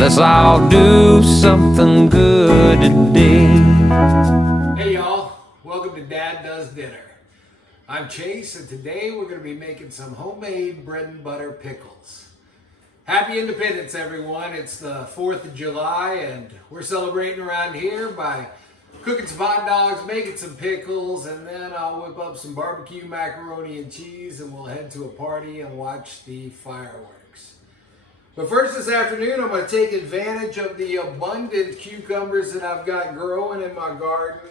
Let's all do something good today. Hey y'all, welcome to Dad Does Dinner. I'm Chase, and today we're going to be making some homemade bread and butter pickles. Happy Independence, everyone. It's the 4th of July, and we're celebrating around here by cooking some hot dogs, making some pickles, and then I'll whip up some barbecue macaroni and cheese, and we'll head to a party and watch the fireworks. But first this afternoon, I'm going to take advantage of the abundant cucumbers that I've got growing in my garden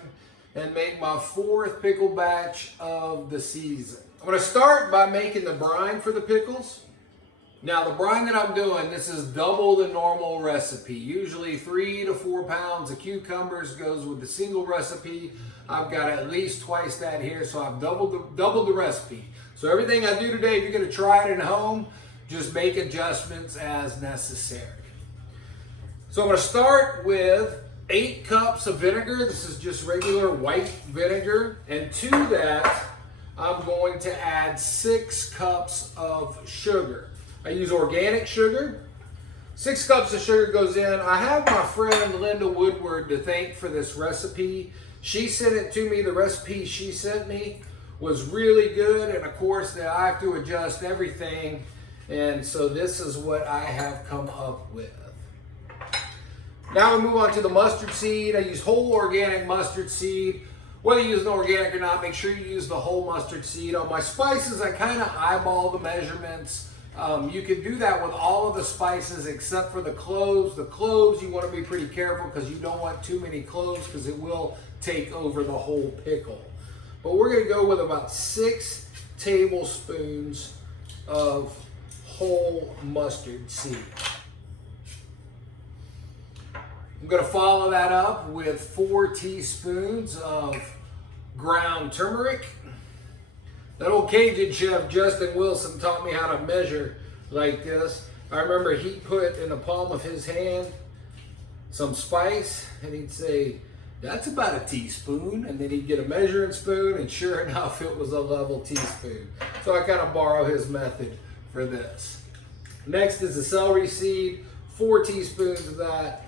and make my 4th pickle batch of the season. I'm going to start by making the brine for the pickles. Now the brine that I'm doing, this is double the normal recipe. Usually 3 to 4 pounds of cucumbers goes with the single recipe. I've got at least twice that here, so I've doubled the recipe. So everything I do today, if you're going to try it at home, just make adjustments as necessary. So I'm going to start with 8 cups of vinegar. This is just regular white vinegar. And to that, I'm going to add 6 cups of sugar. I use organic sugar. 6 cups of sugar goes in. I have my friend Linda Woodward to thank for this recipe. She sent it to me. The recipe she sent me was really good. And of course, I have to adjust everything. And so this is what I have come up with. Now we move on to the mustard seed. I use whole organic mustard seed. Whether you use an organic or not, make sure you use the whole mustard seed. On my spices, I kind of eyeball the measurements. You can do that with all of the spices except for the cloves. The cloves, you want to be pretty careful because you don't want too many cloves because it will take over the whole pickle. But we're going to go with about 6 tablespoons of whole mustard seed. I'm going to follow that up with 4 teaspoons of ground turmeric. That old Cajun chef Justin Wilson taught me how to measure like this. I remember he put in the palm of his hand some spice, and he'd say, "That's about a teaspoon," and then he'd get a measuring spoon, and sure enough, it was a level teaspoon. So I kind of borrow his method for this. Next is the celery seed, 4 teaspoons of that.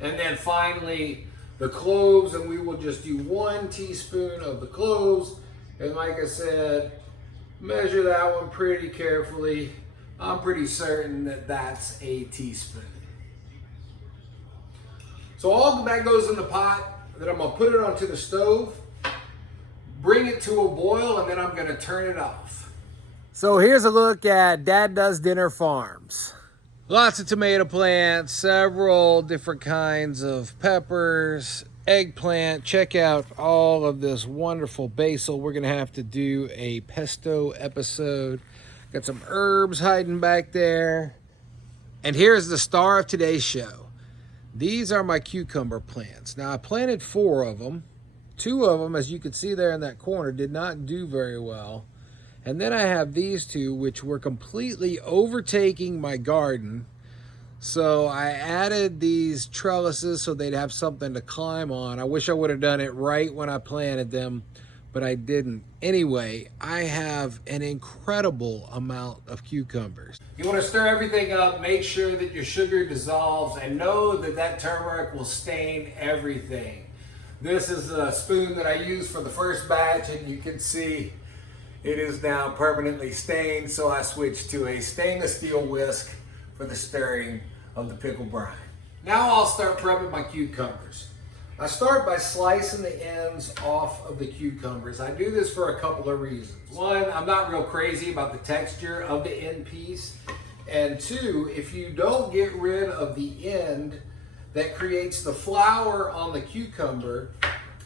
And then finally, the cloves, and we will just do 1 teaspoon of the cloves. And like I said, measure that one pretty carefully. I'm pretty certain that that's a teaspoon. So all of that goes in the pot. Then I'm going to put it onto the stove, bring it to a boil, and then I'm going to turn it off. So here's a look at Dad Does Dinner Farms. Lots of tomato plants, several different kinds of peppers, eggplant. Check out all of this wonderful basil. We're gonna have to do a pesto episode. Got some herbs hiding back there. And here's the star of today's show. These are my cucumber plants. Now I planted 4 of them. 2 of them, as you can see there in that corner, did not do very well. And then I have these 2, which were completely overtaking my garden. So I added these trellises so they'd have something to climb on. I wish I would have done it right when I planted them, but I didn't. Anyway, I have an incredible amount of cucumbers. You want to stir everything up, make sure that your sugar dissolves, and know that that turmeric will stain everything. This is a spoon that I used for the first batch, and you can see it is now permanently stained, so I switched to a stainless steel whisk for the stirring of the pickle brine. Now I'll start prepping my cucumbers. I start by slicing the ends off of the cucumbers. I do this for a couple of reasons. 1, I'm not real crazy about the texture of the end piece. And 2, if you don't get rid of the end that creates the flour on the cucumber,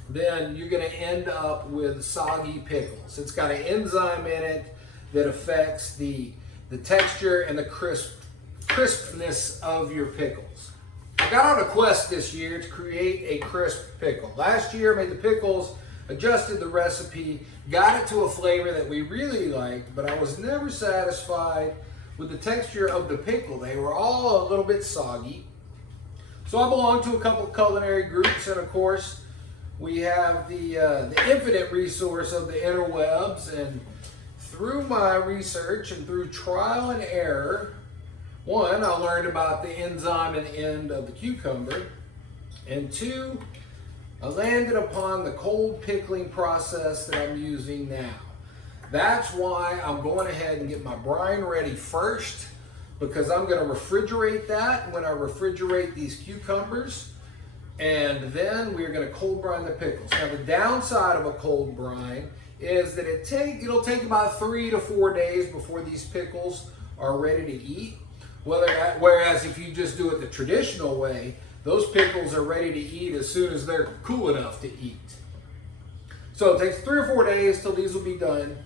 then you're going to end up with soggy pickles. It's got an enzyme in it that affects the texture and the crispness of your pickles. I got on a quest this year to create a crisp pickle. Last year I made the pickles, adjusted the recipe, got it to a flavor that we really liked, but I was never satisfied with the texture of the pickle. They were all a little bit soggy. So I belong to a couple of culinary groups, and of course, we have the infinite resource of the interwebs, and through my research and through trial and error, One, I learned about the enzyme and end of the cucumber. And two, I landed upon the cold pickling process that I'm using now. That's why I'm going ahead and get my brine ready first, because I'm going to refrigerate that when I refrigerate these cucumbers, and then we're going to cold brine the pickles. Now the downside of a cold brine is that it'll take about 3 to 4 days before these pickles are ready to eat. Whereas if you just do it the traditional way, those pickles are ready to eat as soon as they're cool enough to eat. So it takes 3 or 4 days till these will be done.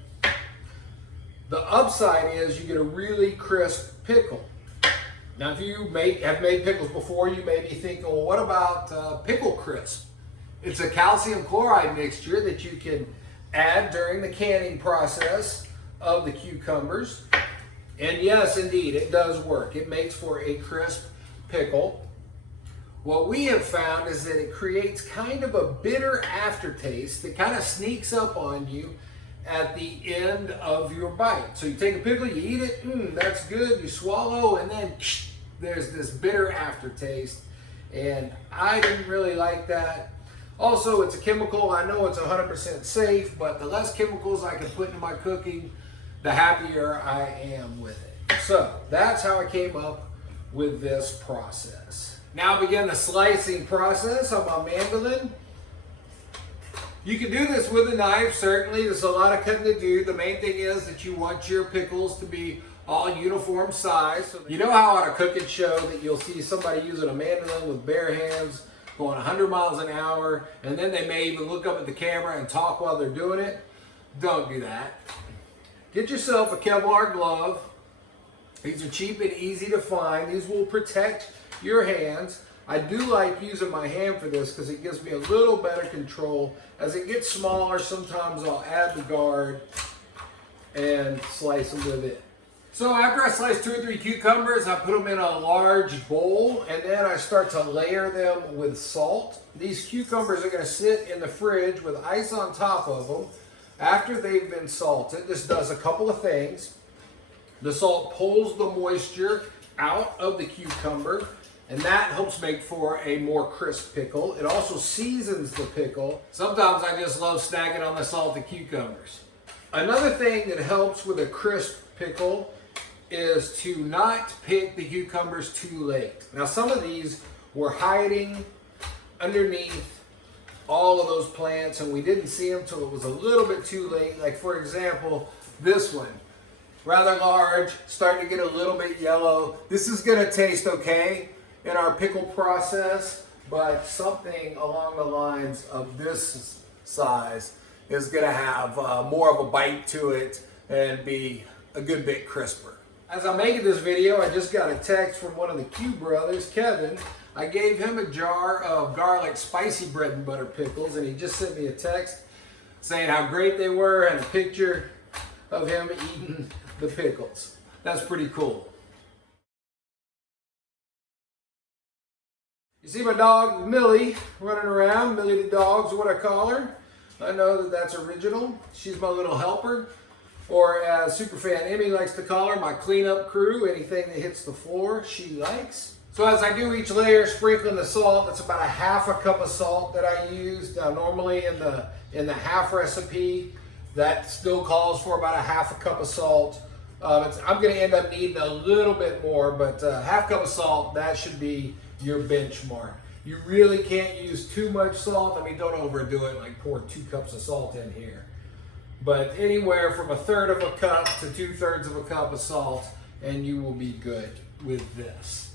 The upside is you get a really crisp pickle. Now if you have made pickles before, you may be thinking, well, what about Pickle Crisp? It's a calcium chloride mixture that you can add during the canning process of the cucumbers. And yes, indeed, it does work. It makes for a crisp pickle. What we have found is that it creates kind of a bitter aftertaste that kind of sneaks up on you at the end of your bite. So you take a pickle, you eat it, that's good, you swallow, and then there's this bitter aftertaste. And I didn't really like that. Also, it's a chemical. I know it's 100% safe, but the less chemicals I can put in my cooking, the happier I am with it. So that's how I came up with this process. Now begin the slicing process on my mandolin. You can do this with a knife, certainly. There's a lot of cutting to do. The main thing is that you want your pickles to be all uniform size. So you know how on a cooking show that you'll see somebody using a mandolin with bare hands going 100 miles an hour, and then they may even look up at the camera and talk while they're doing it? Don't do that. Get yourself a Kevlar glove. These are cheap and easy to find. These will protect your hands. I do like using my hand for this because it gives me a little better control. As it gets smaller, sometimes I'll add the guard and slice them with it. So after I slice 2 or 3 cucumbers, I put them in a large bowl, and then I start to layer them with salt. These cucumbers are going to sit in the fridge with ice on top of them after they've been salted. This does a couple of things. The salt pulls the moisture out of the cucumber, and that helps make for a more crisp pickle. It also seasons the pickle. Sometimes I just love snacking on the salted cucumbers. Another thing that helps with a crisp pickle is to not pick the cucumbers too late. Now some of these were hiding underneath all of those plants, and we didn't see them till it was a little bit too late. Like for example, this one, rather large, starting to get a little bit yellow. This is gonna taste okay in our pickle process, but something along the lines of this size is gonna have more of a bite to it and be a good bit crisper. As I'm making this video, I just got a text from one of the Q brothers, Kevin. I gave him a jar of garlic spicy bread and butter pickles, and he just sent me a text saying how great they were and a picture of him eating the pickles. That's pretty cool. You see my dog Millie running around. Millie the dog's what I call her. I know that that's original. She's my little helper, or as Superfan Emmy likes to call her, my cleanup crew. Anything that hits the floor, she likes. So as I do each layer, sprinkling the salt, that's about a half a cup of salt that I used. Now normally in the half recipe, that still calls for about a half a cup of salt. I'm going to end up needing a little bit more, but half cup of salt, that should be your benchmark. You really can't use too much salt. I mean, don't overdo it, like pour 2 cups of salt in here. But anywhere from 1/3 of a cup to 2/3 of a cup of salt, and you will be good with this.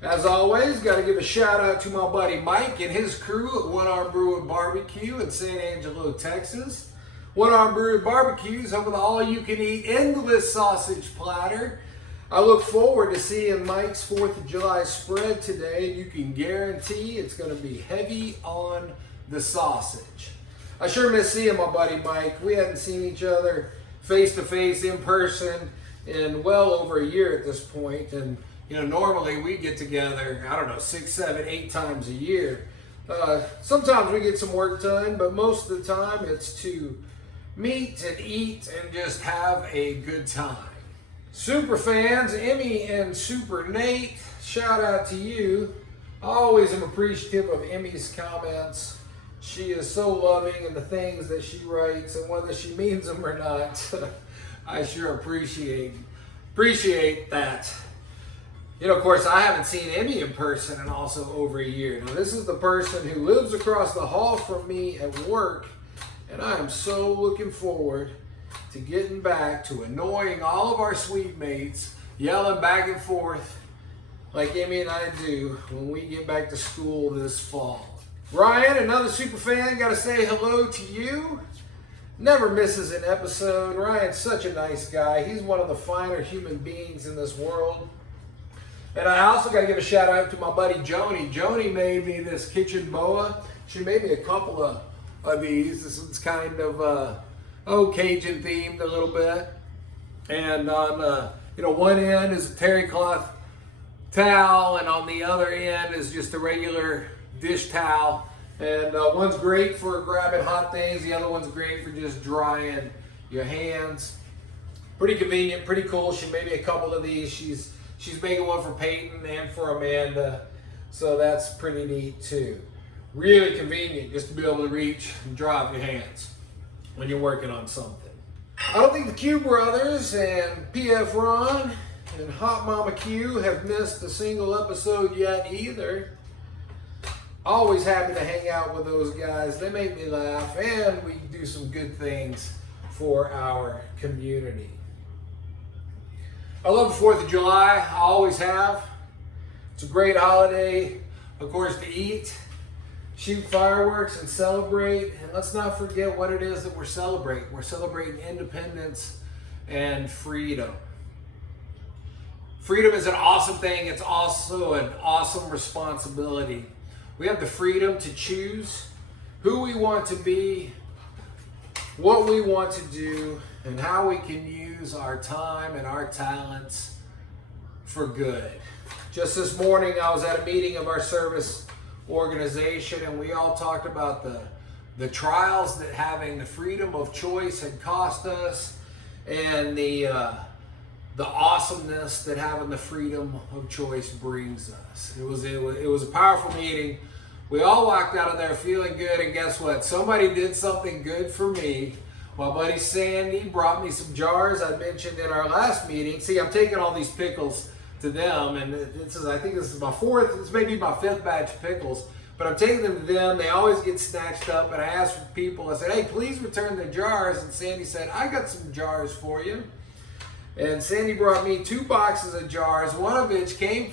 As always, got to give a shout out to my buddy Mike and his crew at One Arm Brew and Barbecue in San Angelo, Texas. One Arm Brew and Barbecue is home with all you can eat endless sausage platter. I look forward to seeing Mike's 4th of July spread today. You can guarantee it's going to be heavy on the sausage. I sure miss seeing my buddy Mike. We hadn't seen each other face to face in person in well over a year at this point. And you know, normally we get together, I don't know, 6, 7, 8 times a year. Sometimes we get some work done, but most of the time it's to meet and eat and just have a good time. Super fans, Emmy and Super Nate, shout out to you. I always am appreciative of Emmy's comments. She is so loving in the things that she writes, and whether she means them or not, I sure appreciate that. You know, of course, I haven't seen Emmy in person in also over a year. Now, this is the person who lives across the hall from me at work, and I am so looking forward to getting back to annoying all of our suite mates, yelling back and forth like Emmy and I do when we get back to school this fall. Ryan, another super fan, gotta say hello to you. Never misses an episode. Ryan's such a nice guy. He's one of the finer human beings in this world. And I also gotta give a shout out to my buddy Joni. Joni made me this kitchen boa. She made me a couple of these. This is kind of Cajun themed a little bit. And on one end is a terry cloth towel, and on the other end is just a regular dish towel. And one's great for grabbing hot things, the other one's great for just drying your hands. Pretty convenient, pretty cool. She made me a couple of these. She's making one for Peyton and for Amanda, so that's pretty neat too. Really convenient just to be able to reach and drop your hands when you're working on something. I don't think the Q brothers and PF Ron and Hot Mama Q have missed a single episode yet either. Always happy to hang out with those guys. They make me laugh, and we do some good things for our community. I love the 4th of July. I always have. It's a great holiday, of course, to eat, shoot fireworks, and celebrate. And let's not forget what it is that we're celebrating. We're celebrating independence and freedom. Freedom is an awesome thing. It's also an awesome responsibility. We have the freedom to choose who we want to be, what we want to do, and how we can use our time and our talents for good. Just this morning, I was at a meeting of our service organization, and we all talked about the trials that having the freedom of choice had cost us, and the awesomeness that having the freedom of choice brings us. It was a powerful meeting. We all walked out of there feeling good, and guess what? Somebody did something good for me. My buddy Sandy brought me some jars I mentioned in our last meeting. See, I'm taking all these pickles to them, and I think this is my 4th, this may be my 5th batch of pickles, but I'm taking them to them. They always get snatched up, and I asked for people, I said, hey, please return the jars, and Sandy said, I got some jars for you. And Sandy brought me 2 boxes of jars, one of which came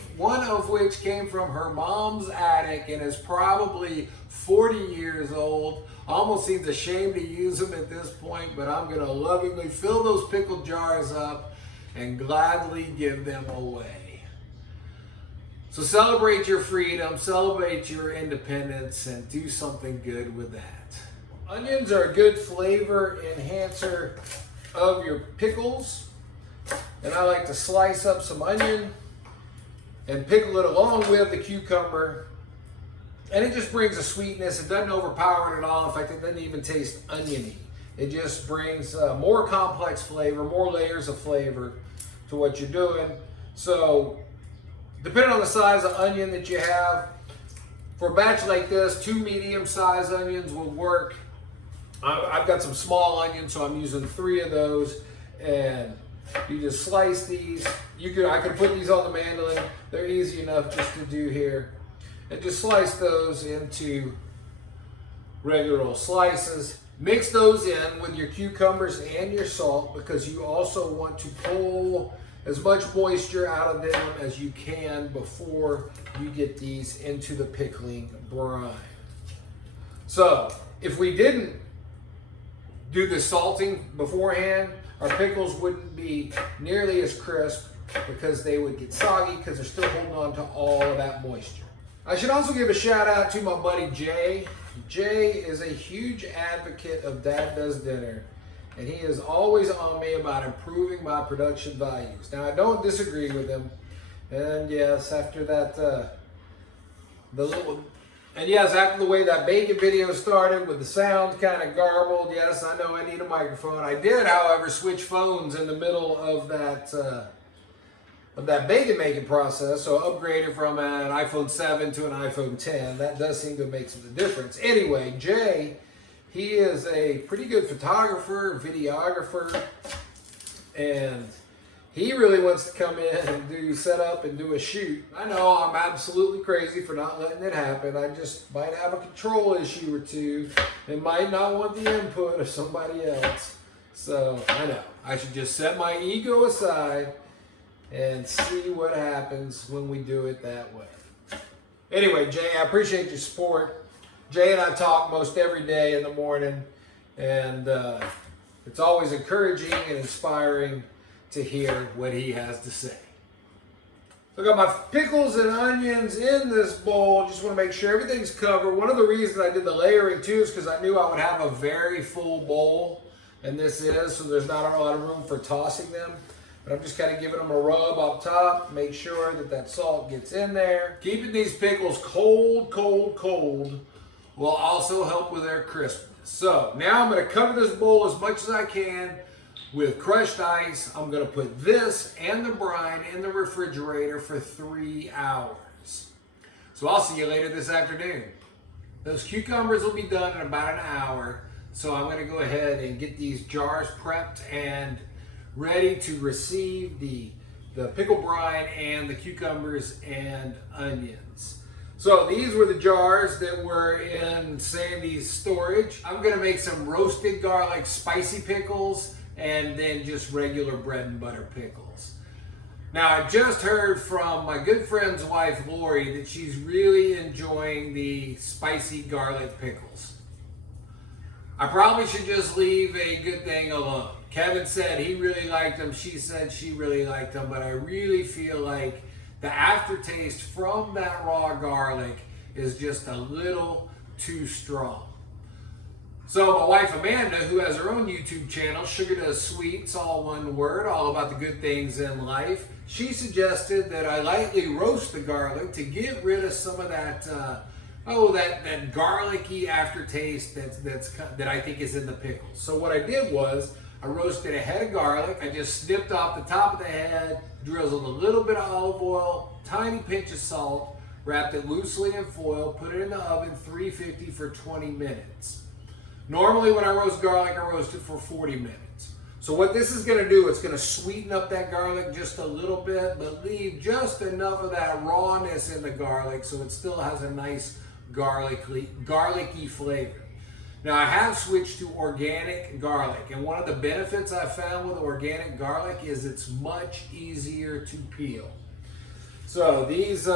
from her mom's attic and is probably 40 years old. Almost seems ashamed to use them at this point, but I'm gonna lovingly fill those pickle jars up and gladly give them away. So celebrate your freedom, celebrate your independence, and do something good with that. Onions are a good flavor enhancer of your pickles. And I like to slice up some onion and pickle it along with the cucumber. And it just brings a sweetness. It doesn't overpower it at all. In fact, it doesn't even taste oniony. It just brings more complex flavor, more layers of flavor to what you're doing. So, depending on the size of onion that you have, for a batch like this, 2 medium-sized onions will work. I've got some small onions, so I'm using 3 of those. And you just slice these. I could put these on the mandolin. They're easy enough just to do here. And just slice those into regular old slices. Mix those in with your cucumbers and your salt, because you also want to pull as much moisture out of them as you can before you get these into the pickling brine. So if we didn't do the salting beforehand, our pickles wouldn't be nearly as crisp because they would get soggy because they're still holding on to all of that moisture. I should also give a shout out to my buddy Jay. Jay is a huge advocate of Dad Does Dinner, and he is always on me about improving my production values. Now, I don't disagree with him, and yes, after that, the little And yes, after the way that bacon video started with the sound kind of garbled, yes, I know I need a microphone. I did, however, switch phones in the middle of that bacon making process, so upgraded from an iPhone 7 to an iPhone 10. That does seem to make some difference. Anyway, Jay, he is a pretty good photographer, videographer, and he really wants to come in and do setup and do a shoot. I know I'm absolutely crazy for not letting it happen. I just might have a control issue or two and might not want the input of somebody else. So I know I should just set my ego aside and see what happens when we do it that way. Anyway, Jay, I appreciate your support. Jay and I talk most every day in the morning, and it's always encouraging and inspiring to hear what he has to say. So I got my pickles and onions in this bowl. Just want to make sure everything's covered. One of the reasons I did the layering too is because I knew I would have a very full bowl, and this is, so there's not a lot of room for tossing them. But I'm just kind of giving them a rub up top, make sure that that salt gets in there. Keeping these pickles cold, cold, cold will also help with their crispness. So now I'm going to cover this bowl as much as I can with crushed ice. I'm going to put this and the brine in the refrigerator for 3 hours. So I'll see you later this afternoon. Those cucumbers will be done in about an hour. So I'm going to go ahead and get these jars prepped and ready to receive the pickle brine and the cucumbers and onions. So these were the jars that were in Sandy's storage. I'm going to make some roasted garlic spicy pickles and then just regular bread and butter pickles. Now, I just heard from my good friend's wife, Lori, that she's really enjoying the spicy garlic pickles. I probably should just leave a good thing alone. Kevin said he really liked them. She said she really liked them, but I really feel like the aftertaste from that raw garlic is just a little too strong. So my wife Amanda, who has her own YouTube channel, Sugar Does Sweets, all one word, all about the good things in life, she suggested that I lightly roast the garlic to get rid of some of that, that garlicky aftertaste that I think is in the pickles. So what I did was I roasted a head of garlic. I just snipped off the top of the head, drizzled a little bit of olive oil, tiny pinch of salt, wrapped it loosely in foil, put it in the oven 350 for 20 minutes. Normally when I roast garlic, I roast it for 40 minutes. So what this is going to do, it's going to sweeten up that garlic just a little bit, but leave just enough of that rawness in the garlic so it still has a nice garlicky flavor. Now I have switched to organic garlic, and one of the benefits I found with organic garlic is it's much easier to peel. So these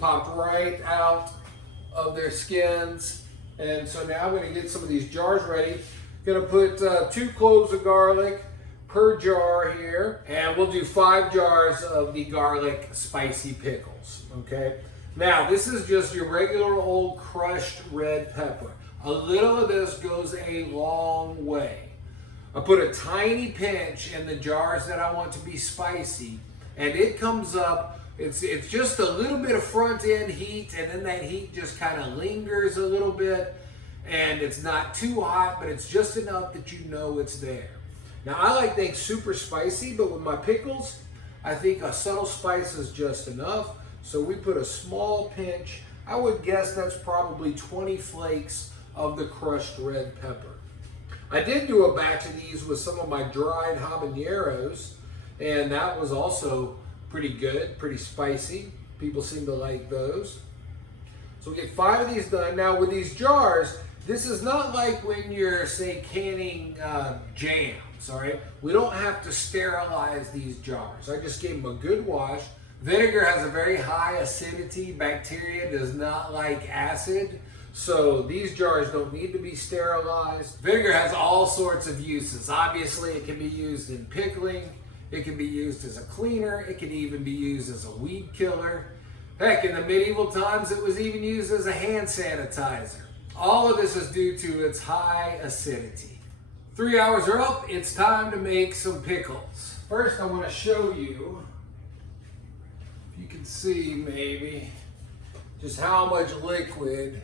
popped right out of their skins. And so now I'm going to get some of these jars ready. Going to put 2 cloves of garlic per jar here. And we'll do 5 jars of the garlic spicy pickles. Okay. Now this is just your regular old crushed red pepper. A little of this goes a long way. I put a tiny pinch in the jars that I want to be spicy. And it comes up. It's just a little bit of front end heat, and then that heat just kind of lingers a little bit, and it's not too hot, but it's just enough that you know it's there. Now I like things super spicy, but with my pickles, I think a subtle spice is just enough. So we put a small pinch. I would guess that's probably 20 flakes of the crushed red pepper. I did do a batch of these with some of my dried habaneros, and that was also pretty good, pretty spicy. People seem to like those. So we get 5 of these done. Now with these jars, this is not like when you're, say, canning jams, all right? We don't have to sterilize these jars. I just gave them a good wash. Vinegar has a very high acidity. Bacteria does not like acid. So these jars don't need to be sterilized. Vinegar has all sorts of uses. Obviously, it can be used in pickling. It can be used as a cleaner. It can even be used as a weed killer. Heck, in the medieval times, it was even used as a hand sanitizer. All of this is due to its high acidity. 3 hours are up. It's time to make some pickles. First, I want to show you, if you can see maybe, just how much liquid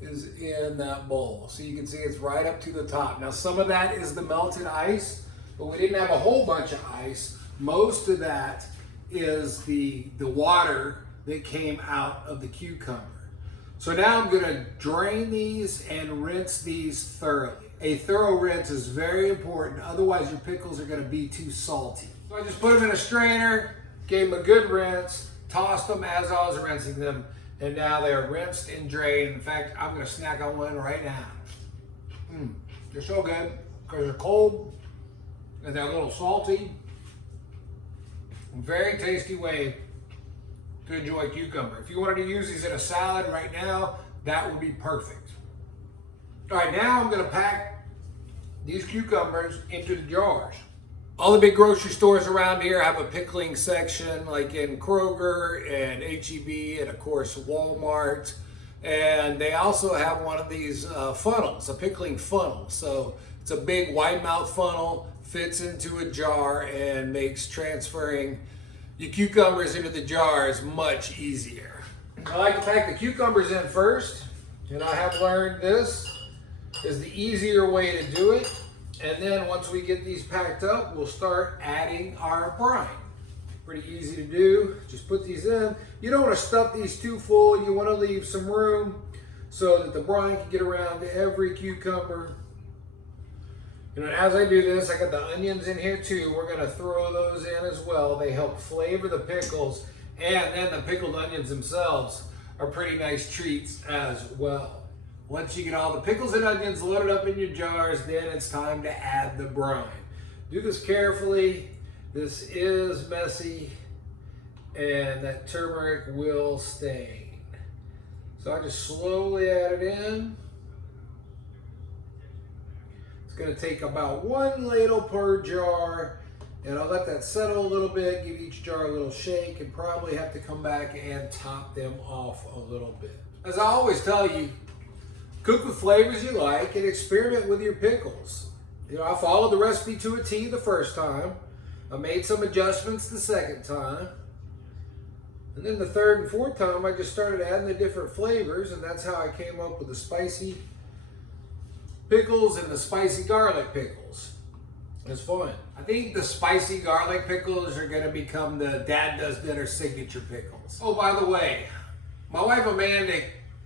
is in that bowl. So you can see it's right up to the top. Now some of that is the melted ice, but we didn't have a whole bunch of ice. Most of that is the water that came out of the cucumber. So now I'm gonna drain these and rinse these thoroughly. A thorough rinse is very important, otherwise your pickles are gonna be too salty. So I just put them in a strainer, gave them a good rinse, tossed them as I was rinsing them, and now they're rinsed and drained. In fact, I'm gonna snack on one right now. They're so good because they're cold and they're a little salty. Very tasty way to enjoy cucumber. If you wanted to use these in a salad right now, that would be perfect. All right, now I'm gonna pack these cucumbers into the jars. All the big grocery stores around here have a pickling section, like in Kroger and H-E-B and of course Walmart. And they also have one of these funnels, a pickling funnel. So it's a big wide mouth funnel, fits into a jar and makes transferring your cucumbers into the jars much easier. I like to pack the cucumbers in first, and I have learned this is the easier way to do it. And then once we get these packed up, we'll start adding our brine. Pretty easy to do. Just put these in. You don't want to stuff these too full. You want to leave some room so that the brine can get around to every cucumber. And as I do this, I got the onions in here too. We're going to throw those in as well. They help flavor the pickles, and then the pickled onions themselves are pretty nice treats as well. Once you get all the pickles and onions loaded up in your jars, then it's time to add the brine. Do this carefully. This is messy, and that turmeric will stain. So I just slowly add it in. It's gonna take about 1 ladle per jar, and I'll let that settle a little bit, give each jar a little shake, and probably have to come back and top them off a little bit. As I always tell you, cook with flavors you like and experiment with your pickles. You know, I followed the recipe to a T the first time. I made some adjustments the second time. And then the third and fourth time, I just started adding the different flavors, and that's how I came up with the spicy pickles and the spicy garlic pickles. It's fun. I think the spicy garlic pickles are gonna become the Dad Does Dinner signature pickles. Oh, by the way, my wife Amanda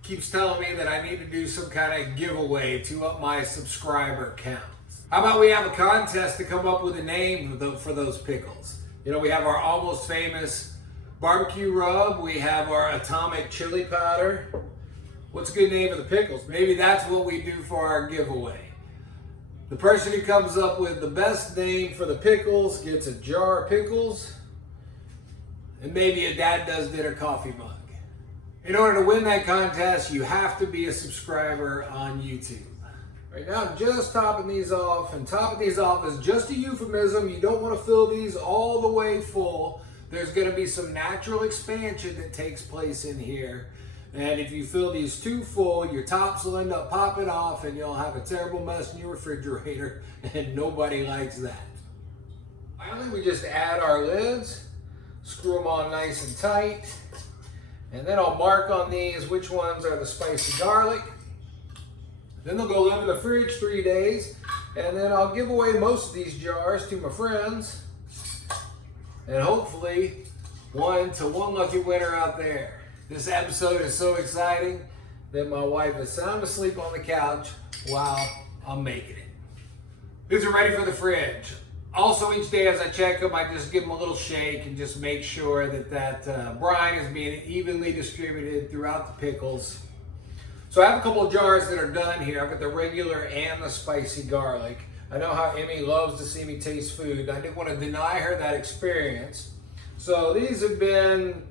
keeps telling me that I need to do some kind of giveaway to up my subscriber count. How about we have a contest to come up with a name for those pickles? You know, we have our almost famous barbecue rub. We have our atomic chili powder. What's a good name for the pickles? Maybe that's what we do for our giveaway. The person who comes up with the best name for the pickles gets a jar of pickles and maybe a Dad Does Dinner coffee mug. In order to win that contest, you have to be a subscriber on YouTube. Right now, I'm just topping these off, and topping these off is just a euphemism. You don't want to fill these all the way full. There's going to be some natural expansion that takes place in here. And if you fill these too full, your tops will end up popping off and you'll have a terrible mess in your refrigerator, and nobody likes that. Finally, we just add our lids, screw them on nice and tight, and then I'll mark on these which ones are the spicy garlic. Then they'll go live in the fridge 3 days, and then I'll give away most of these jars to my friends, and hopefully one lucky winner out there. This episode is so exciting that my wife is sound asleep on the couch while I'm making it. These are ready for the fridge. Also, each day as I check them, I just give them a little shake and just make sure that brine is being evenly distributed throughout the pickles. So I have a couple of jars that are done here. I've got the regular and the spicy garlic. I know how Emmy loves to see me taste food. I didn't want to deny her that experience. So these have been,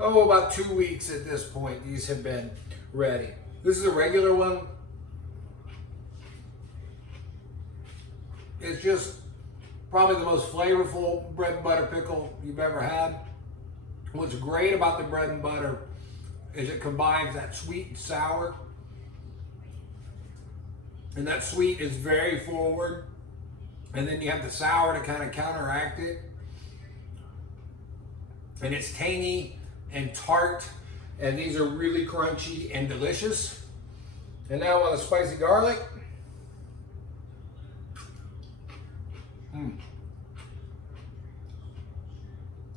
about 2 weeks at this point. These have been ready. This is a regular one. It's just probably the most flavorful bread and butter pickle you've ever had. What's great about the bread and butter is it combines that sweet and sour. And that sweet is very forward. And then you have the sour to kind of counteract it. And it's tangy and tart. And these are really crunchy and delicious. And now on the spicy garlic.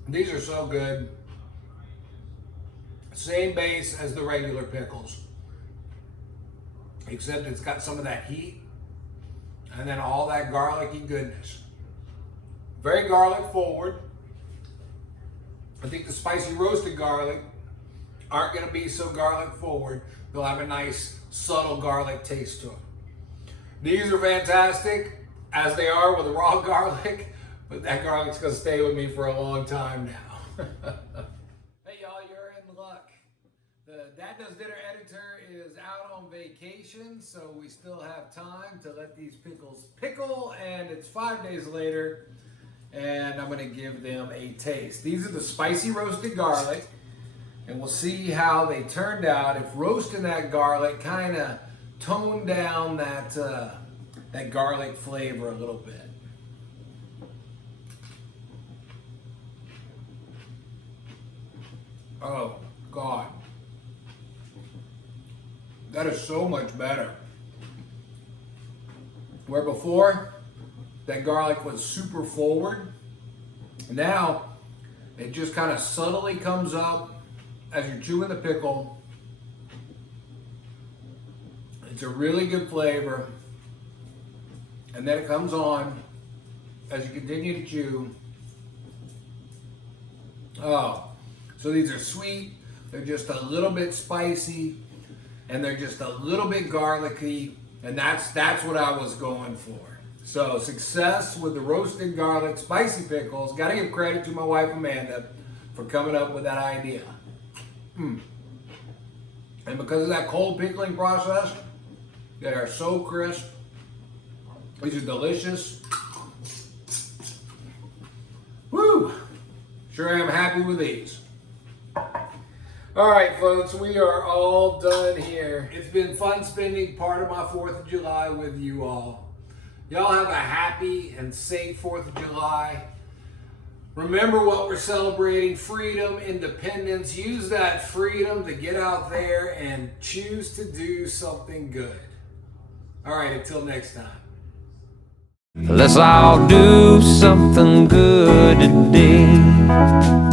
These are so good. Same base as the regular pickles, except it's got some of that heat and then all that garlicky goodness. Very garlic forward. I think the spicy roasted garlic aren't going to be so garlic forward. They'll have a nice subtle garlic taste to them. These are fantastic as they are with the raw garlic, but that garlic's going to stay with me for a long time now. Hey y'all, you're in luck. The Dad Does Dinner editor is out on vacation, so we still have time to let these pickles pickle, and it's 5 days later, and I'm going to give them a taste. These are the spicy roasted garlic, and we'll see how they turned out. If roasting that garlic kind of toned down that garlic flavor a little bit. Oh, God. That is so much better. Where before, that garlic was super forward. Now, it just kind of subtly comes up as you're chewing the pickle. It's a really good flavor. And then it comes on as you continue to chew. Oh, so these are sweet. They're just a little bit spicy. And they're just a little bit garlicky. And that's what I was going for. So success with the roasted garlic spicy pickles. Got to give credit to my wife Amanda for coming up with that idea. And because of that cold pickling process, they are so crisp. These are delicious. Woo! Sure am happy with these. All right, folks, we are all done here. It's been fun spending part of my 4th of July with you all. Y'all have a happy and safe 4th of July. Remember what we're celebrating: freedom, independence. Use that freedom to get out there and choose to do something good. All right, until next time. Let's all do something good today.